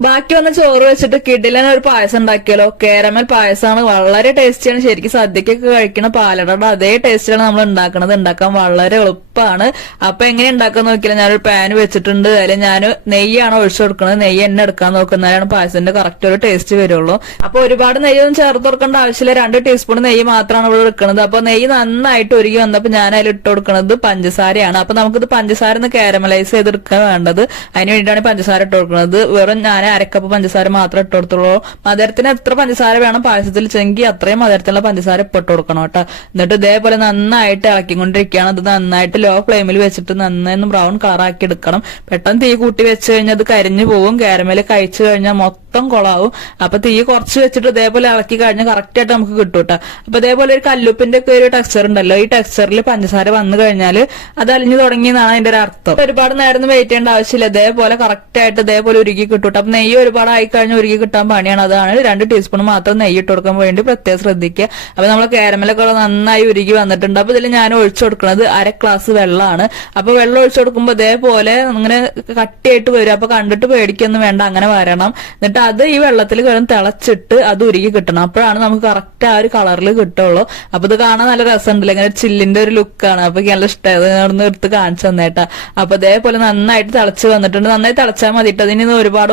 ബാക്കി വന്ന ചോറ് വെച്ചിട്ട് കിടിലൻ ഒരു പായസം ഉണ്ടാക്കിയാലോ? കേരമൽ പായസമാണ്. വളരെ ടേസ്റ്റിയാണ് ശരിക്കും സദ്യക്കൊക്കെ കഴിക്കുന്ന പാലടയുടെ അതേ ടേസ്റ്റിലാണ് നമ്മൾ ഉണ്ടാക്കുന്നത് ഉണ്ടാക്കാൻ വളരെ എളുപ്പമാണ് അപ്പൊ എങ്ങനെ ഉണ്ടാക്കാൻ നോക്കിയാൽ ഞാനൊരു പാൻ വെച്ചിട്ടുണ്ട്. അതിൽ ഞാൻ നെയ്യാണ് ഒഴിച്ചു കൊടുക്കുന്നത്. നെയ്യ് എന്നെ എടുക്കാൻ നോക്കുന്നതിലാണ് പായസത്തിന്റെ കറക്റ്റ് ഒരു ടേസ്റ്റ് വരുള്ളൂ. അപ്പൊ ഒരുപാട് നെയ്യൊന്നും ചേർത്ത് കൊടുക്കേണ്ട ആവശ്യമില്ല. രണ്ട് ടീസ്പൂൺ നെയ്യ് മാത്രമാണ് ഇവിടെ എടുക്കുന്നത്. അപ്പൊ നെയ്യ് നന്നായിട്ട് ഒരുങ്ങി വന്നപ്പോൾ ഞാൻ അതിൽ ഇട്ട് കൊടുക്കുന്നത് പഞ്ചസാരയാണ്. അപ്പൊ നമുക്കിത് പഞ്ചസാര ഒന്ന് കാരമലൈസ് ചെയ്തെടുക്കാൻ വേണ്ടത്. അതിന് വേണ്ടിയിട്ടാണ് പഞ്ചസാര ഇട്ട് കൊടുക്കുന്നത്. വെറും ഞാൻ അരക്കപ്പ് പഞ്ചസാര മാത്രം ഇട്ട് കൊടുത്തുള്ളൂ. മധുരത്തിന് എത്ര പഞ്ചസാര വേണം പായസത്തിൽ ചെങ്കി അത്രയും മധുരത്തിലുള്ള പഞ്ചസാര ഇപ്പൊ ഇട്ട് കൊടുക്കണം കേട്ടോ. എന്നിട്ട് ഇതേപോലെ നന്നായിട്ട് ഇളക്കിക്കൊണ്ടിരിക്കുകയാണ്. അത് നന്നായിട്ട് ലോ ഫ്ലെയിമിൽ വെച്ചിട്ട് നന്നായി ബ്രൗൺ കളറാക്കി എടുക്കണം. പെട്ടെന്ന് തീ കൂട്ടി വെച്ച് കഴിഞ്ഞാൽ അത് കരിഞ്ഞു പോകും കാരമേൽ കഴിച്ചു കഴിഞ്ഞാൽ മൊത്തം കൊളാവും. അപ്പൊ തീ കുറച്ച് വെച്ചിട്ട് ഇതേപോലെ ഇളക്കി കഴിഞ്ഞാൽ കറക്റ്റ് ആയിട്ട് നമുക്ക് കിട്ടും കേട്ടോ അപ്പൊ ഇതേപോലെ ഒരു കല്ലുപ്പിന്റെ ഒക്കെ ഒരു ടെക്സ്ചർ ഉണ്ടല്ലോ. ഈ ടെക്സ്ചറിൽ പഞ്ചസാര വന്നു കഴിഞ്ഞാൽ അത് അലിഞ്ഞു തുടങ്ങിയെന്നാണ് അതിന്റെ ഒരു അർത്ഥം. ഒരുപാട് നേരം വെയിറ്റ് ചെയ്യേണ്ട ആവശ്യമില്ല. ഇതേപോലെ കറക്റ്റ് ആയിട്ട് ഇതേപോലെ ഉരുക്കി കിട്ടും ട്ടോ. അപ്പൊ നെയ്യ് ഒരുപാട് ആയി കഴിഞ്ഞാൽ ഉരുക്കി കിട്ടാൻ പണിയാണ്. അതാണ് രണ്ട് ടീസ്പൂൺ മാത്രം നെയ്യ് ഇട്ട് കൊടുക്കാൻ വേണ്ടി പ്രത്യേകം ശ്രദ്ധിക്കുക. അപ്പൊ നമ്മൾ കാരമലൊക്കെ നന്നായി ഉരുക്കി വന്നിട്ടുണ്ട്. അപ്പൊ ഇതിൽ ഞാൻ ഒഴിച്ചു കൊടുക്കുന്നത് അര ഗ്ലാസ് വെള്ളമാണ്. അപ്പൊ വെള്ളം ഒഴിച്ചു കൊടുക്കുമ്പോൾ ഇതേപോലെ ഇങ്ങനെ കട്ടിയായിട്ട് വരും. അപ്പൊ കണ്ടിട്ട് പേടിക്കൊന്നും വേണ്ട. അങ്ങനെ വരണം. എന്നിട്ട് അത് ഈ വെള്ളത്തിൽ കിടന്ന് തിളച്ചിട്ട് അത് ഉരുകി കിട്ടണം. അപ്പോഴാണ് നമുക്ക് കറക്റ്റ് ആ ഒരു കളറിൽ കിട്ടുള്ളൂ. അപ്പൊ ഇത് കാണാൻ നല്ല രസമുണ്ടല്ലോ. ഇങ്ങനെ ചില്ലിന്റെ ഒരു ലുക്കാണ് അപ്പൊ എനിക്ക് നല്ല ഇഷ്ടം. ഒന്ന് എടുത്ത് കാണിച്ചു തന്നേട്ടാ അപ്പൊ അതേപോലെ നന്നായിട്ട് തിളച്ച് വന്നിട്ടുണ്ട്. നന്നായി തിളച്ചാൽ മതിട്ട് അതിന് ഒരുപാട്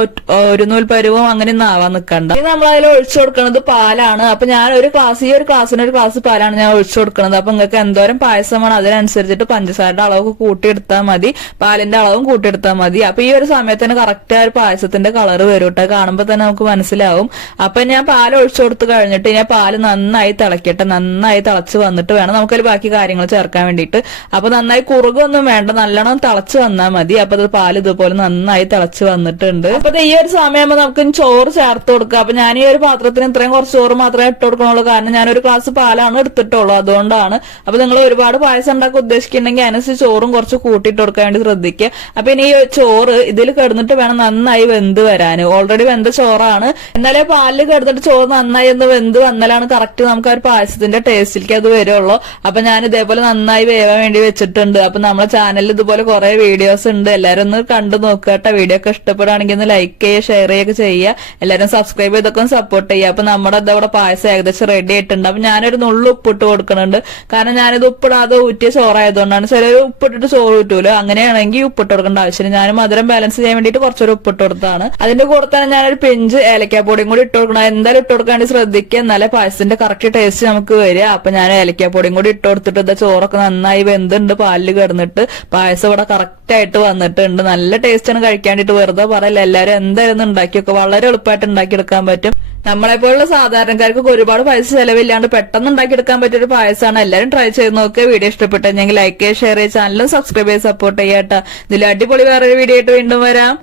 ഒരു നൂൽ പരുവം അങ്ങനെ ആവാൻ നിൽക്കണ്ട ഇനി നമ്മൾ അതിൽ ഒഴിച്ചു കൊടുക്കുന്നത് പാലാണ്. അപ്പൊ ഞാൻ ഒരു ക്ലാസ് ഈ ഒരു ക്ലാസ്സിന് ഒരു ക്ലാസ് പാലാണ് ഞാൻ ഒഴിച്ചു കൊടുക്കുന്നത് അപ്പൊ നിങ്ങൾക്ക് എന്തോരം പായസമാണ് അതിനനുസരിച്ചിട്ട് പഞ്ചസാരയുടെ അളവ് കൂട്ടിയെടുത്താൽ മതി. പാലിന്റെ അളവും കൂട്ടിയെടുത്താൽ മതി. അപ്പൊ ഈ ഒരു സമയത്തിന് കറക്റ്റ് ആ ഒരു പായസത്തിന്റെ കളർ വരും കേട്ടോ കാണുമ്പോ തന്നെ നമുക്ക് മനസ്സിലാവും. അപ്പൊ ഞാൻ പാൽ ഒഴിച്ചു കൊടുത്ത് കഴിഞ്ഞിട്ട് ഞാൻ പാൽ നന്നായി തിളക്കട്ടെ നന്നായി തിളച്ച് വന്നിട്ട് വേണം നമുക്കതിൽ ബാക്കി കാര്യങ്ങൾ ചേർക്കാൻ വേണ്ടിയിട്ട്. അപ്പൊ നന്നായി കുറുകൊന്നും വേണ്ട നല്ലോണം തിളച്ച് വന്നാൽ മതി. അപ്പൊ അത് പാൽ ഇതുപോലെ നന്നായി തിളച്ച് വന്നിട്ടുണ്ട്. അപ്പൊ ഈ ഒരു സമയമാകുമ്പോൾ നമുക്ക് ചോറ് ചേർത്ത് കൊടുക്കുക അപ്പൊ ഞാൻ ഈ ഒരു പാത്രത്തിന് ഇത്രയും കുറച്ച് ചോറ് മാത്രമേ ഇട്ട് കൊടുക്കണുള്ളൂ. കാരണം ഞാൻ ഒരു ഗ്ലാസ് പാലാണ് എടുത്തിട്ടുള്ളൂ. അതുകൊണ്ടാണ്. അപ്പൊ നിങ്ങൾ ഒരുപാട് പായസം ഉണ്ടാക്കാൻ ഉദ്ദേശിക്കുന്നുണ്ടെങ്കിൽ അതിനനുസരിച്ച് ചോറും കുറച്ച് കൂട്ടിയിട്ട് കൊടുക്കാൻ വേണ്ടി ശ്രദ്ധിക്കുക. അപ്പൊ ഇനി ഈ ചോറ് ഇതിൽ കിടന്നിട്ട് വേണം നന്നായി വെന്ത് വരാൻ ഓൾറെഡി വെന്ത ചോറാണ്. എന്നാലേ പാലിൽ കിടന്നിട്ട് ചോറ് നന്നായി ഒന്ന് വെന്ത് വന്നാലാണ് കറക്റ്റ് നമുക്ക് ആ ഒരു പായസത്തിന്റെ ടേസ്റ്റിലേക്ക് അത് വരുള്ളൂ. അപ്പൊ ഞാൻ ഇതേപോലെ നന്നായി വേവാൻ വേണ്ടി വെച്ചിട്ടുണ്ട്. അപ്പൊ നമ്മളെ ചാനലിൽ ഇതുപോലെ കുറെ വീഡിയോസ് ഉണ്ട്. എല്ലാരും ഒന്ന് കണ്ടു നോക്കുക കേട്ടോ. വീഡിയോ ഒക്കെ ഇഷ്ടപ്പെടുകയാണെങ്കിൽ ഒന്ന് ലൈക്ക് ചെയ്യുക ഷെയർ ചെയ്യുക ചെയ്യുക. എല്ലാരും സബ്സ്ക്രൈബ് ചെയ്തൊക്കെ ഒന്ന് സപ്പോർട്ട് ചെയ്യുക. അപ്പൊ നമ്മുടെ ഇതവിടെ പായസം ഏകദേശം റെഡി ആയിട്ടുണ്ട്. അപ്പൊ ഞാനൊരു നുള്ളു ഉപ്പിട്ട് കൊടുക്കുന്നുണ്ട്. കാരണം ഞാനിത് ഉപ്പിടാതെ ഊറ്റിയ ചോറായതുകൊണ്ടാണ്. ചിലർ ഉപ്പിട്ടിട്ട് ചോറ് ഊറ്റൂലോ. അങ്ങനെയാണെങ്കിൽ ഉപ്പിട്ട് കൊടുക്കേണ്ട ആവശ്യമില്ല. ഞാൻ മധുരം ബാലൻസ് ചെയ്യാൻ വേണ്ടിയിട്ട് കുറച്ചൊരു ഉപ്പിട്ട് കൊടുത്താണ് അതിന്റെ കൂടെ തന്നെ ഞാനൊരു പിഞ്ച് ഏലക്കാപ്പൊടിയും കൂടി ഇട്ട് കൊടുക്കണം. എന്തായാലും ഇട്ട് കൊടുക്കാണ്ട് ശ്രദ്ധിക്കുക. എന്നാലേ പായസത്തിന്റെ കറക്റ്റ് ടേസ്റ്റ് നമുക്ക് വരിക. അപ്പൊ ഞാൻ ഏലക്കാപ്പൊടിയും കൂടി ഇട്ട് കൊടുത്തിട്ട് ഇതാ ചോറൊക്കെ നന്നായി വെന്തുണ്ട്. പാലിൽ കിടന്നിട്ട് പായസം ഇവിടെ കറക്റ്റ് ആയിട്ട് വന്നിട്ടുണ്ട്. നല്ല ടേസ്റ്റ് ആണ് കഴിക്കാൻ വേണ്ടിട്ട് വെറുതെ പറയില്ല. എല്ലാരും എന്തായാലും ഉണ്ടാക്കിയൊക്കെ വളരെ എളുപ്പമായിട്ട് ഉണ്ടാക്കിയെടുക്കാൻ പറ്റും. നമ്മളെപ്പോലുള്ള സാധാരണക്കാർക്ക് ഒരുപാട് പൈസ ചെലവില്ലാണ്ട് പെട്ടെന്ന് ഉണ്ടാക്കിയെടുക്കാൻ പറ്റിയ ഒരു പായസമാണ്. എല്ലാവരും ട്രൈ ചെയ്ത് നോക്കുക വീഡിയോ ഇഷ്ടപ്പെട്ടെങ്കിൽ ലൈക്ക് ചെയ്യുക ഷെയർ ചെയ്യുക. ചാനലും സബ്സ്ക്രൈബ് ചെയ്ത് സപ്പോർട്ട് ചെയ്യാട്ടോ ഇതിൽ അടിപൊളി വേറൊരു വീഡിയോ ആയിട്ട് വീണ്ടും വരാം.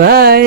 ബൈ